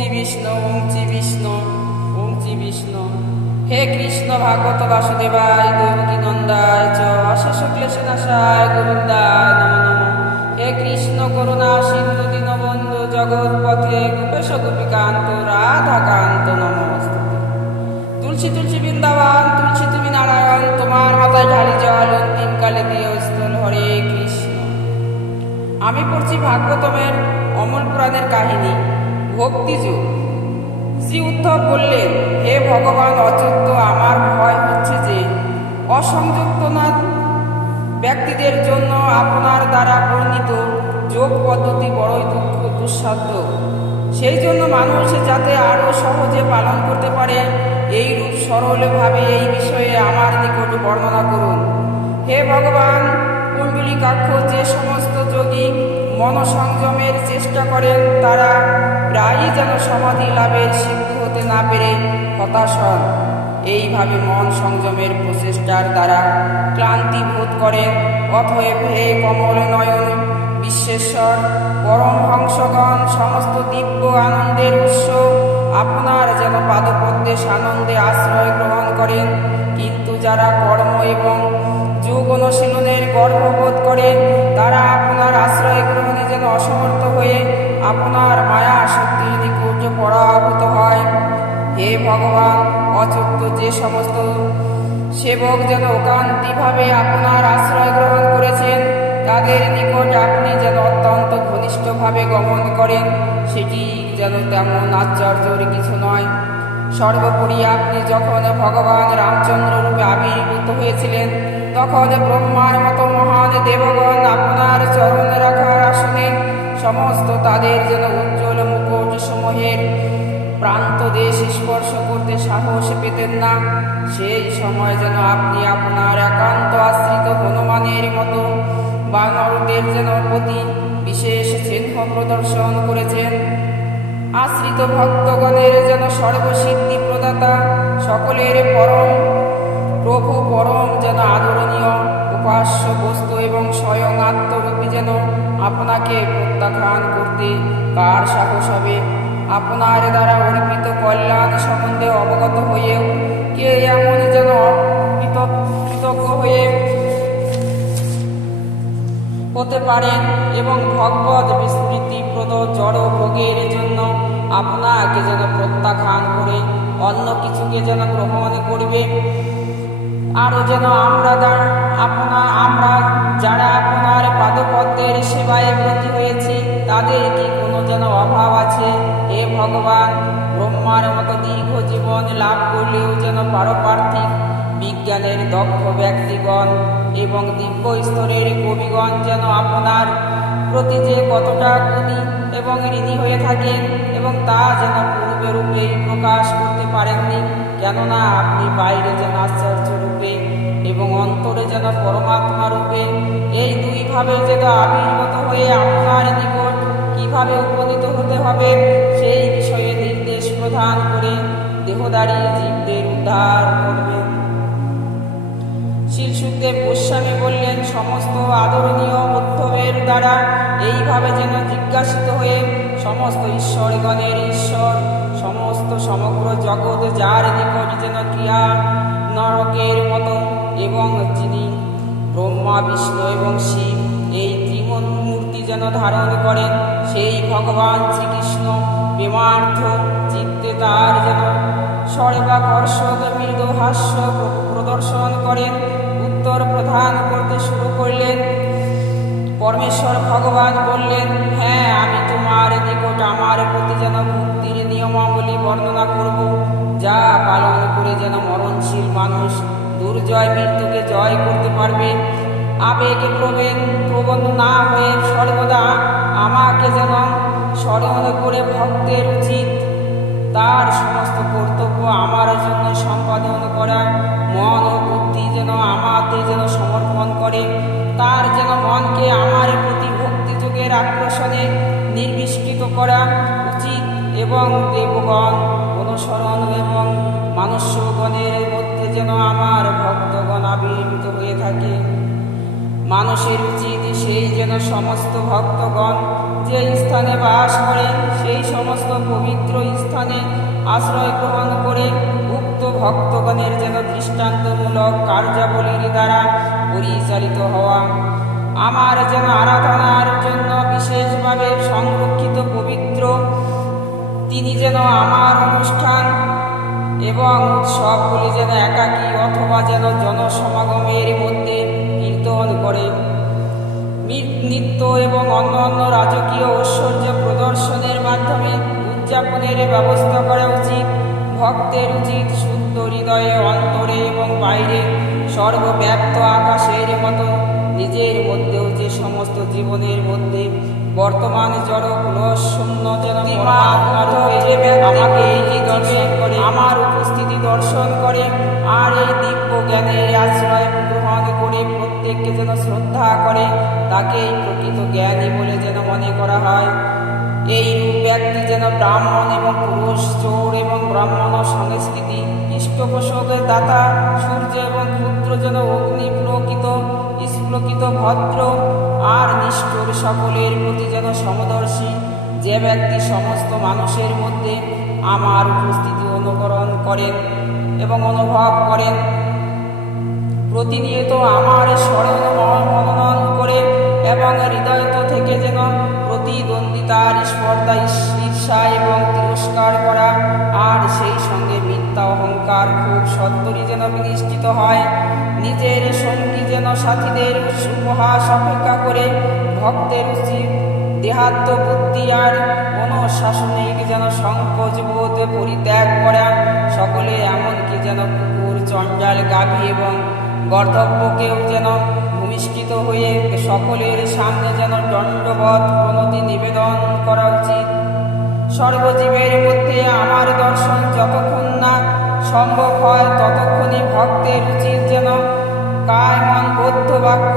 শ্রী বিষ্ণু ওং শ্রী বিষ্ণু ওং শ্রী বিষ্ণু। হে কৃষ্ণ ভাগবত বাসুদেবায় দেবকী নন্দায় চ অশেষ ক্লেশনাশায় গোবিন্দায় নমো নমঃ। হে কৃষ্ণ করুণা সিন্ধু দীনবন্ধু জগৎপথে গোপেশ গোপিকান্ত রাধাকান্ত নমস্তুতে। তুলসী তুলসী বৃন্দাবন, তুলসী তুমি নারায়ণ, তোমার মাথায় ঢালি জল অন্তিম কালে দিও স্থল। হরে কৃষ্ণ। আমি পড়ছি ভাগবতমের অমল পুরাণের কাহিনী ভক্তিযুগ। শ্রী উদ্ধব বললেন, হে ভগবান অচ্যুত, আমার ভয় হচ্ছে যে অসংযুক্ত না ব্যক্তিদের জন্য আপনার দ্বারা বর্ণিত যোগ পদ্ধতি বড়ই দুঃসাধ্য। সেই জন্য মানুষ যাতে আরও সহজে পালন করতে পারে এইরূপ সরলভাবে এই বিষয়ে আমার নিকট বর্ণনা করুন। হে ভগবান কুণ্ডলিকাক্ষ, যে সমস্ত যোগী মনসংযমের চেষ্টা করেন তারা প্রায়ই যেন সমাধি লাভের সিদ্ধ হতে না পেরে হতাশ হন। এইভাবে মন সংযমের প্রচেষ্টার দ্বারা ক্লান্তি বোধ করেন। অতএব হে কমল নয়ন বিশ্বেশ্বর পরমহংসগণ, সমস্ত দিব্য আনন্দের উৎস আপনার যেন পাদপদ্মে সানন্দে আশ্রয় গ্রহণ করেন। কিন্তু যারা কর্ম এবং যোগ অনুশীলনের গর্ববোধ করেন তারা আপনার আশ্রয় গ্রহণে যেন অসমর্থ হয়ে আপনার মায়া শক্তির নিকট পরাভূত হয়। হে ভগবান অচ্যুত, যে সমস্ত সেবক যেন অকান্তিভাবে আপনার আশ্রয় গ্রহণ করেছেন তাদের নিকট আপনি যেন অত্যন্ত ঘনিষ্ঠভাবে গমন করেন, সেটি যেন তেমন আশ্চর্যের কিছু নয়। সর্বোপরি আপনি যখন ভগবান রামচন্দ্র রূপে আবির্ভূত হয়েছিলেন তখন ব্রহ্মার মতো মহান দেবগণ আপনার চরণ রাখার আসনে সমস্ত তাদের যেন উজ্জ্বল মুকুট সমূহের প্রান্ত দেশ স্পর্শ করতে সাহস পেতেন না। সেই সময় যেন আপনি আপনার একান্ত আশ্রিত হনুমানের মতো বানরদের যেন প্রতি বিশেষ চিহ্ন প্রদর্শন করেছেন। আশ্রিত ভক্তগণের যেন সর্বসিদ্ধি প্রদাতা, সকলের পরম প্রভু, পরম যেন আদরণীয় উপাস্য বস্তু এবং স্বয়ং আত্মরূপী যেন আপনাকে প্রত্যাখ্যান করতে কার সাহস হবে? আপনার দ্বারা অর্পিত কল্যাণ সম্বন্ধে অবগত হয়েও কে এমন যেন কৃতজ্ঞ হতে পারেন এবং ভগবত বিস্মৃতিপ্রদ জড় ভোগের জন্য আপনাকে যেন প্রত্যাখ্যান করে অন্য কিছুকে যেন গ্রহণ করবে? আরও যেন আমরা যারা আপনার পাদপদ্মের সেবায় ব্রতী হয়েছি তাদের কি কোনো যেন অভাব আছে? হে ভগবান, ব্রহ্মার মতো দীর্ঘ জীবন লাভ করলেও যেন পারপার্থিক বিজ্ঞানের দক্ষ ব্যক্তিগণ এবং দিব্য স্তরের কবিগণ যেন আপনার প্রতি যে কতটা গুণী এবং ঋণী হয়ে থাকেন এবং তা যেন পূর্বে রূপেই প্রকাশ করতে পারেননি, কেননা আপনি বাইরে যেন আশ্চর্য রূপে এবং অন্তরে যেন পরমাত্মা রূপে এই দুইভাবে যেন আবির্ভূত হয়ে আপনার নিকট কিভাবে উপনীত হতে হবে সেই বিষয়ে নির্দেশ প্রদান করে দেহধারী জীবদের উদ্ধার করবেন। শ্রী সুখদেব গোস্বামী বললেন, সমস্ত আদরণীয় উদ্ধবের দ্বারা এইভাবে যেন জিজ্ঞাসিত হয়ে সমস্ত ঈশ্বরগণের ঈশ্বর, সমস্ত সমগ্র জগৎ যার নিকট যেন ক্রিয়া নরকের মতো এবং যিনি ব্রহ্মা বিষ্ণু এবং শিব এই ত্রিমূর্তি যেন ধারণ করেন সেই ভগবান শ্রীকৃষ্ণ প্রেমার্থ চিত্তে তার যেন সর্বাকর্ষক মৃদু হাস্য প্রদর্শন করেন উত্তর প্রদান করতে শুরু করলেন। পরমেশ্বর ভগবান বললেন, হ্যাঁ, আমি তোমার নিকট আমার প্রতি যেন ভক্তির নিয়মাবলী বর্ণনা করব, যা পালন করে যেন মরণশীল মানুষ দুর্জয় মৃত্যুকে জয় করতে পারবে। আবেগে প্রবণ না হয়ে সর্বদা আমাকে যেন স্মরণ করে ভক্তের উচিত তার সমস্ত কর্তব্য আমার জন্য সম্পাদন করা, মন ও বুদ্ধি যেন আমাতে যেন সমর্পণ করে, তার যেন মনকে আমার প্রতি ভক্তিযোগের আকর্ষণে নির্বিষ্কৃত করা উচিত এবং দেবগণ অনুসরণ এবং মনুষ্যগণের মধ্যে যেন আমার ভক্তগণ আবির্ভূত হয়ে থাকে। মানুষের উচিত সেই যেন সমস্ত ভক্তগণ যে স্থানে বাস করেন সেই সমস্ত পবিত্র স্থানে আশ্রয় গ্রহণ করে উক্ত ভক্তগণের যেন দৃষ্টান্তমূলক কার্যাবলীর দ্বারা পরিচালিত হওয়া, আমার যেন আরাধনার জন্য বিশেষভাবে সংরক্ষিত পবিত্র তিনি যেন আমার অনুষ্ঠান এবং উৎসবগুলি যেন একাকী অথবা যেন জনসমাগমের মধ্যে কীর্তন করে নৃত্য এবং অন্যান্য রাজকীয় ঐশ্বর্য প্রদর্শনের মাধ্যমে উদযাপনের ব্যবস্থা করা উচিত। ভক্তের উচিত শুদ্ধ হৃদয়ে, অন্তরে এবং বাইরে সর্বব্যাপ্ত আকাশের মতো নিজের মধ্যেও যে সমস্ত জীবনের মধ্যে বর্তমান জড় ক্লোশ শূন্য যেন আমাকে এই দর্শন করে, আমার উপস্থিতি দর্শন করে আর এই দিব্য জ্ঞানের আশ্রয় গ্রহণ করে প্রত্যেককে যেন শ্রদ্ধা করে, তাকে এই প্রকৃত জ্ঞানী বলে যেন মনে করা হয়। এই রূপ ব্যক্তি যেন ব্রাহ্মণ এবং পুরুষ, চোর এবং ব্রাহ্মণ সংস্কৃতি, পৃষ্ঠপোষকের দাতা, সূর্য এবং ক্ষুদ্র যেন অগ্নি স্ফুলকিত ভদ্র আর নিষ্ঠুর সকলের প্রতি যেন সমদর্শী। যে ব্যক্তি সমস্ত মানুষের মধ্যে আমার উপস্থিতি অনুকরণ করেন এবং অনুভব করেন, প্রতিনিয়ত আমার স্মরণ মনন করে এবং হৃদয় থেকে যেন প্রতিদ্বন্দ্বিতার স্পর্ধা, ঈর্ষা এবং তিরস্কার করা আর সেই সঙ্গে মিথ্যা অহংকার খুব সত্তরই যেন বিনিষ্ঠিত হয়। নিজের সঙ্গী যেন সাথীদের উপহাস অপেক্ষা করে ভক্তের উচিত দেহাত্ম বুদ্ধি আর অনুশাসনিক যেন সংকোচ বোধ পরিত্যাগ করা। সকলে এমনকি যেন কুকুর, চণ্ডাল, গাভী এবং গর্ধব্যকেও যেন ভূমিষ্ঠিত হয়ে সকলের সামনে যেন দণ্ডবৎ প্রণতি নিবেদন করা উচিত। সর্বজীবের মধ্যে আমার দর্শন যতক্ষণ না সম্ভব হয় ততক্ষণই ভক্তের উচিত যেন কায় মন বৌদ্ধ বাক্য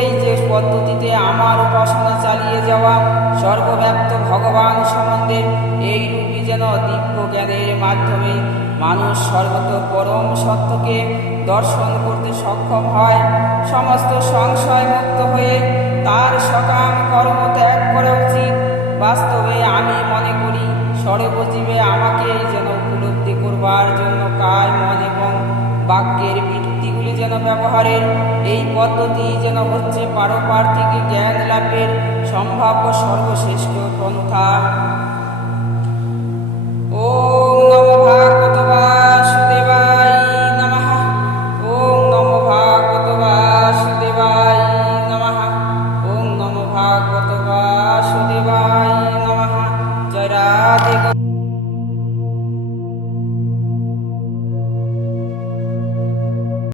এই যে পদ্ধতিতে আমার উপাসনা চালিয়ে যাওয়া সর্বব্যাপ্ত ভগবান সম্বন্ধে এই রূপী যেন দিব্য জ্ঞানের মাধ্যমে মানুষ সর্বত পরম সত্যকে দর্শন করতে সক্ষম হয়। সমস্ত সংশয় মুক্ত হয়ে তার সকাম কর্ম ত্যাগ করা উচিত। বাস্তবে আমি মনে করি সর্বজীবে আমাকে যেন উপলব্ধি করবার জন্য কায়, মন এবং বাক্যের বৃত্তিগুলি যেন ব্যবহারের এই পদ্ধতি যেন হচ্ছে পারপার্থিক জ্ঞান লাভের সম্ভাব্য সর্বশ্রেষ্ঠ পন্থা।